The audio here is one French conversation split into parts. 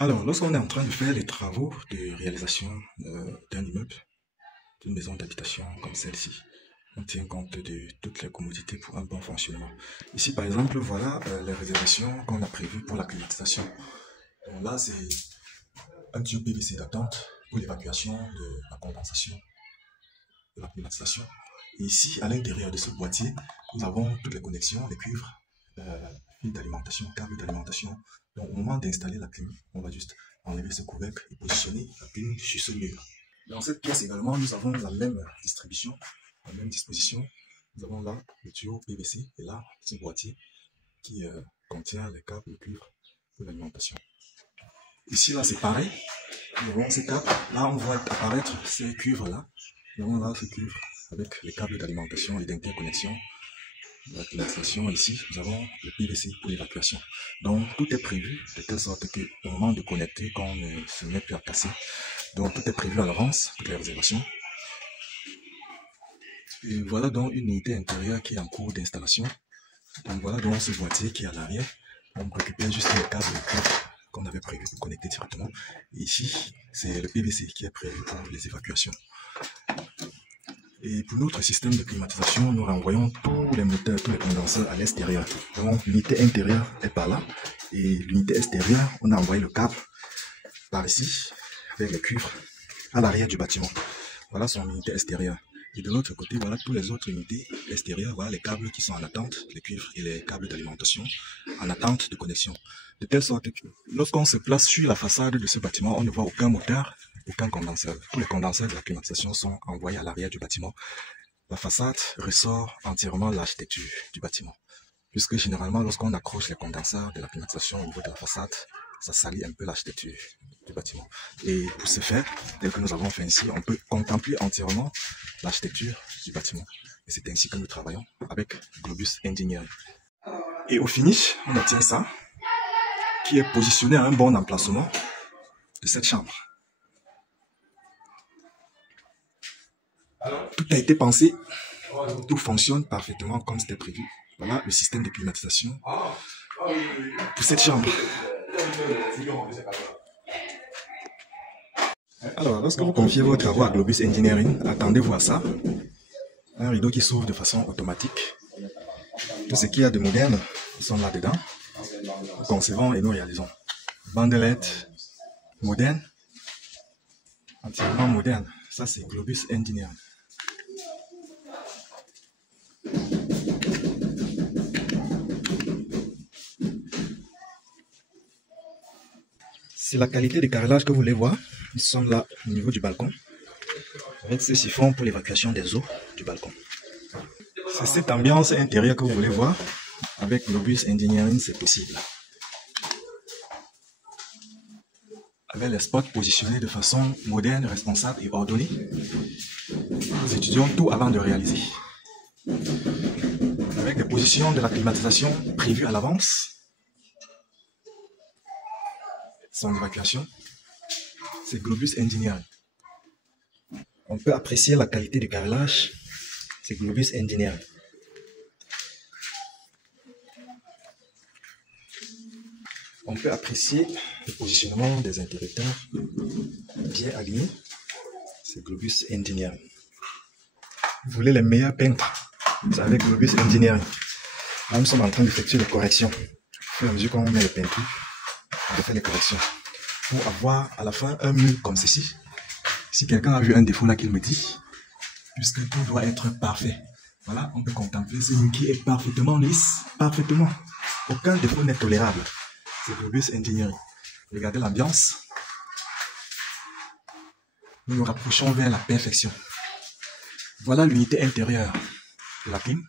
Alors, lorsqu'on est en train de faire les travaux de réalisation d'un immeuble, d'une maison d'habitation comme celle-ci, on tient compte de toutes les commodités pour un bon fonctionnement. Ici, par exemple, voilà les réservations qu'on a prévues pour la climatisation. Donc là, c'est un tube PVC d'attente pour l'évacuation de la condensation de la climatisation. Et ici, à l'intérieur de ce boîtier, nous avons toutes les connexions, les cuivres, fils d'alimentation, câbles d'alimentation. Donc au moment d'installer la clim, on va juste enlever ce couvercle et positionner la clim sur ce mur. Dans cette pièce également, nous avons la même distribution, la même disposition. Nous avons là le tuyau PVC et là ce boîtier qui contient les câbles de cuivre pour l'alimentation. Ici, là, c'est pareil. Nous avons ces câbles. Là, on voit apparaître ces cuivres-là. Nous avons là ce cuivre avec les câbles d'alimentation et d'interconnexion. La climatisation, ici, nous avons le PVC pour l'évacuation. Donc, tout est prévu de telle sorte qu'au moment de connecter, qu'on ne se met plus à casser. Donc, tout est prévu à l'avance, toutes les réservations. Et voilà donc une unité intérieure qui est en cours d'installation. Donc, voilà donc ce boîtier qui est à l'arrière. On récupère juste les câbles de cuivre qu'on avait prévu pour connecter directement. Et ici, c'est le PVC qui est prévu pour les évacuations. Et pour notre système de climatisation, nous renvoyons tous les moteurs, tous les condenseurs à l'extérieur. Donc l'unité intérieure est par là. Et l'unité extérieure, on a envoyé le câble par ici, avec les cuivres, à l'arrière du bâtiment. Voilà son unité extérieure. Et de l'autre côté, voilà toutes les autres unités extérieures, voilà les câbles qui sont en attente, les cuivres et les câbles d'alimentation, en attente de connexion. De telle sorte que lorsqu'on se place sur la façade de ce bâtiment, on ne voit aucun moteur, aucun condenseur. Tous les condenseurs de la climatisation sont envoyés à l'arrière du bâtiment. La façade ressort entièrement l'architecture du bâtiment. Puisque généralement, lorsqu'on accroche les condenseurs de la climatisation au niveau de la façade, ça salit un peu l'architecture du bâtiment. Et pour ce faire, tel que nous avons fait ici, on peut contempler entièrement l'architecture du bâtiment. Et c'est ainsi que nous travaillons avec Globus Engineering. Et au finish, on obtient ça, qui est positionné à un bon emplacement de cette chambre. Tout a été pensé, tout fonctionne parfaitement comme c'était prévu. Voilà le système de climatisation pour cette chambre. Alors, lorsque vous confiez vos travaux à Globus Engineering, attendez-vous à ça. Un rideau qui s'ouvre de façon automatique. Tout ce qu'il y a de moderne, ils sont là-dedans. Nous concevons et nous réalisons. Bandelette moderne, entièrement moderne. Ça, c'est Globus Engineering. C'est la qualité de carrelage que vous voulez voir. Nous sommes là au niveau du balcon, avec ce siphon pour l'évacuation des eaux du balcon. C'est cette ambiance intérieure que vous voulez voir. Avec Globus Engineering, c'est possible. Avec les spots positionnés de façon moderne, responsable et ordonnée, nous étudions tout avant de réaliser. Avec des positions de la climatisation prévues à l'avance, son évacuation, c'est Globus Engineering. On peut apprécier la qualité du carrelage, c'est Globus Engineering. On peut apprécier le positionnement des interrupteurs bien alignés, c'est Globus Engineering. Vous voulez les meilleurs peintres, c'est avec Globus Engineering. Là, nous sommes en train d'effectuer les corrections. Au fur et à mesure qu'on met les peintures, on fait les corrections. Pour avoir à la fin un mur comme ceci. Si quelqu'un a vu un défaut là qu'il me dit, puisque tout doit être parfait. Voilà, on peut contempler ce mur qui est parfaitement lisse, parfaitement. Aucun défaut n'est tolérable. C'est Globus Engineering. Regardez l'ambiance. Nous nous rapprochons vers la perfection. Voilà l'unité intérieure de la clim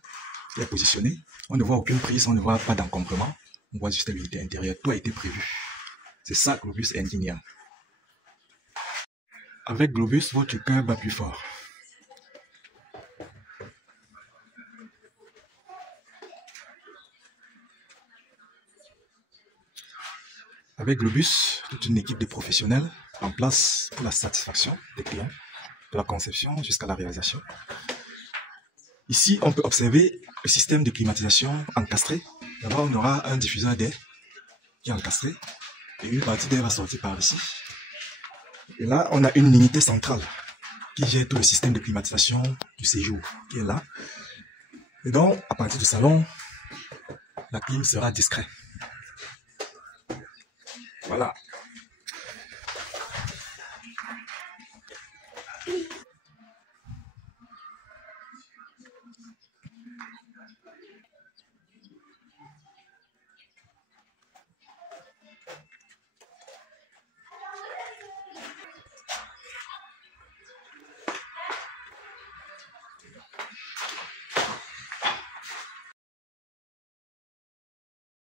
qui est positionnée. On ne voit aucune prise, on ne voit pas d'encombrement. On voit juste l'unité intérieure. Tout a été prévu. C'est ça Globus Engineering. Avec Globus, votre cœur bat plus fort. Avec Globus, toute une équipe de professionnels en place pour la satisfaction des clients, de la conception jusqu'à la réalisation. Ici, on peut observer le système de climatisation encastré. D'abord, on aura un diffuseur d'air qui est encastré. Et une partie d'air va sortir par ici. Et là, on a une unité centrale qui gère tout le système de climatisation du séjour qui est là. Et donc, à partir du salon, la clim sera discrète. Voilà.